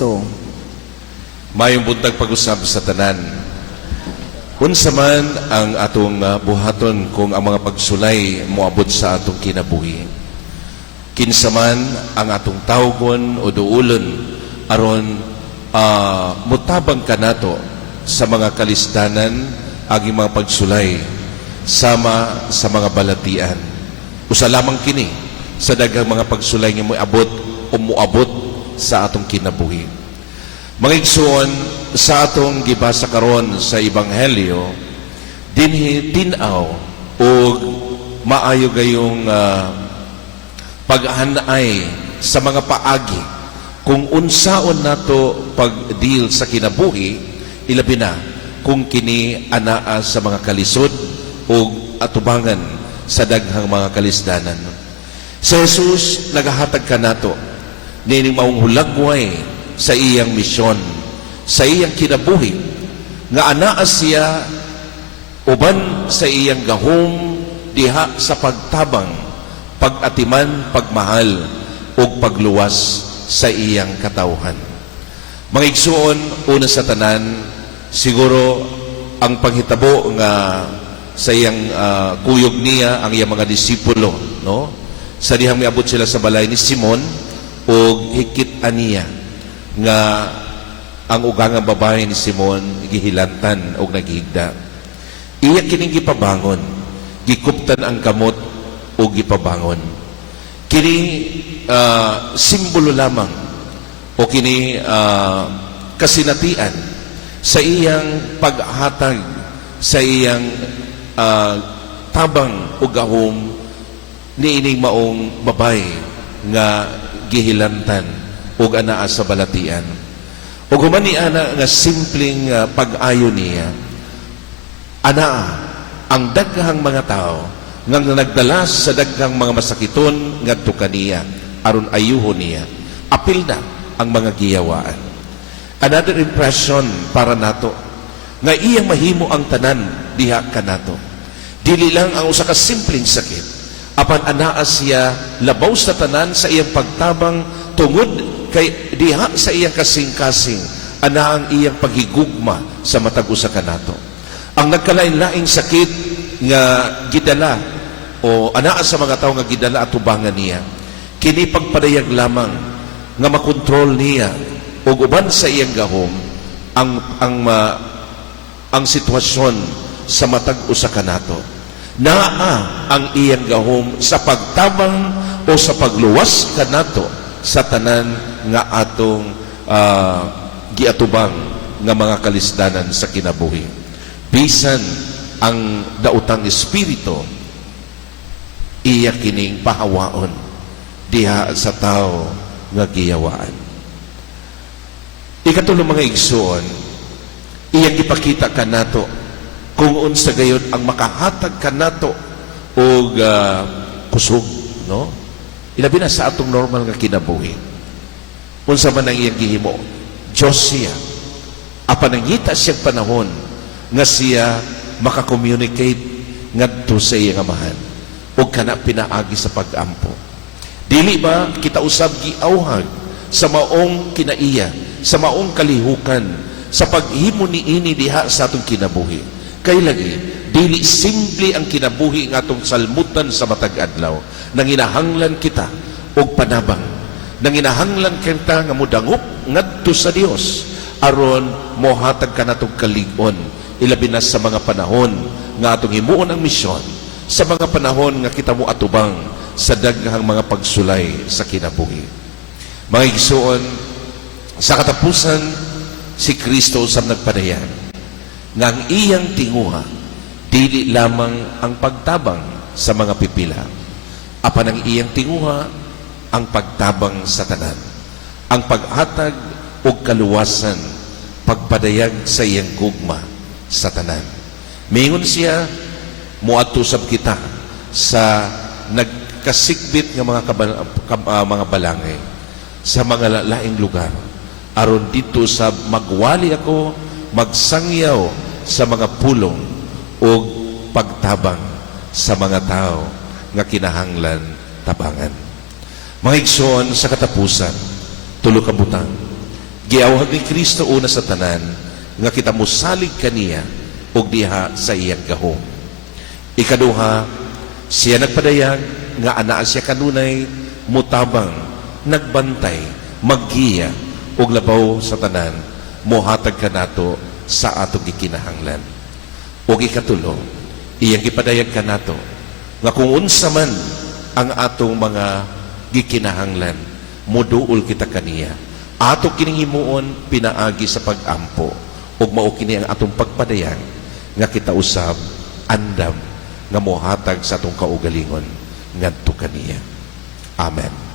Kristo. Mayong buntag pag-usab sa tanan. Unsa man ang atong buhaton kung ang mga pagsulay moabot sa atong kinabuhi. Kinsa man ang atong tawgon o duulon aron mutabang kanato sa mga kalisdanan aging mga pagsulay sama sa mga balatian. Usa lamang kini sa daghang mga pagsulay nga moabot o moabot sa atong kinabuhi. Mga igsoon, sa atong gibasa karon sa Ebanghelyo, dinhi tinaw o maayo gayong paghanay sa mga paagi kung unsaon nato pag-deal sa kinabuhi, ilabi na kung kini anaa sa mga kalisod o atubangan sa daghang mga kalisdanan. Si Jesus nagahatag kanato nining maong hulagway sa iyang misyon, sa iyang kinabuhi, nga anaa siya uban sa iyang gahom diha sa pagtabang, pag-atiman, pagmahal o pagluwas sa iyang katawhan. Mga igsuon, una sa tanan, siguro ang panghitabo nga sa iyang kuyog niya ang iyang mga disipulo, no? Sa dihang miabot sila sa balay ni Simon o hikit aniya nga ang ugangang babae ni Simon gihilantan o naghigda. Iya kining gipabangon, gikuptan ang kamot o gipabangon. Kini simbolo lamang o kini kasinatian sa iyang paghatag sa iyang tabang o gahom ni ining maong babae nga gihilantan o anaa sa balatian. O gumani ana nga simpleng pag-ayo niya, anaa ang daghang mga tao nga nagdalas sa daghang mga masakiton ngadto kaniya aron ayuhon niya. Apil na ang mga giyawaan. Another impression para nato nga iyang mahimo ang tanan diha kanato. Dili lang ang usa ka simpleng sakit, apan anaa siya labaw sa tanan sa iyang pagtabang tungod kay diha sa iyang kasing-kasing ana ang iyang paghigugma sa matag usa kanato. Ang nagkalain-laing sakit nga gidala o anaa sa mga tawo nga gidala at tubangan niya, kini pagpadayag lamang nga makontrol niya o uban sa iyang gahom ang sitwasyon sa matag usa kanato. Naa ang iyang gahom sa pagtabang o sa pagluwas kanato sa tanan nga atong giatubang nga mga kalisdanan sa kinabuhi. Bisan ang daotang espiritu iya kining pahawaon diha sa tao nga giyawaan. Ikatulo mga igsoon, iyang gipakita kanato kung unsa gayon ang makahatag kanato og kusog, no? Ilabi na sa atong normal nga kinabuhi. Unsa man ang iyang gihimo, Diyos siya. Apanangita siyang panahon nga siya makakommunicate ngadto sa iyang amahan o kana pinaagi sa pag-ampo. Dili ba kita usab giawhag sa maong kinaiya, sa maong kalihukan, sa paghimo niini diha sa atong kinabuhi. Kay lagi, dili simple ang kinabuhi nga atong salmutan sa matag adlaw. Nanginahanglan kita og panabang. Nanginahanglan kita nga mudangop ngadto sa Dios aron mohatag kanatong kalig-on, ilabi na sa mga panahon nga atong himuon ang misyon, sa mga panahon nga kita mo atubang sa daghang mga pagsulay sa kinabuhi. Mga igsoon, sa katapusan si Kristo usab nagpadayan nga ang iyang tinguha dili lamang ang pagtabang sa mga pipila, apan ang iyang tinguha ang pagtabang sa tanan, ang paghatag o kaluwasan, pagpadayag sa iyang gugma sa tanan. Mingon siya, muadto sab kita sa nagkasikbit nga mga balangay sa mga laing lugar aron dito sa magwali ako, magsangyaw sa mga pulong o pagtabang sa mga tao nga kinahanglan tabangan. Mga igsoon, sa katapusan, tulo ka butang Giawhag ni Kristo una sa tanan nga kita musalig kaniya og diha sa iyang gahom. Ikaduha, siya nagpadayag nga anaa siya kanunay mutabang, nagbantay, maggiya og labaw sa tanan, mohatag kanato sa atong gikinahanglan. Og ikatulo, iyang gipadayag kanato nga kung unsa man ang atong mga gikinahanglan, moduol kita kaniya. Ato kining himuon pinaagi sa pag-ampo ug mao kini ang atong pagpadayag nga kita usab andam nga mohatag sa atong kaugalingon ngadto kaniya. Amen.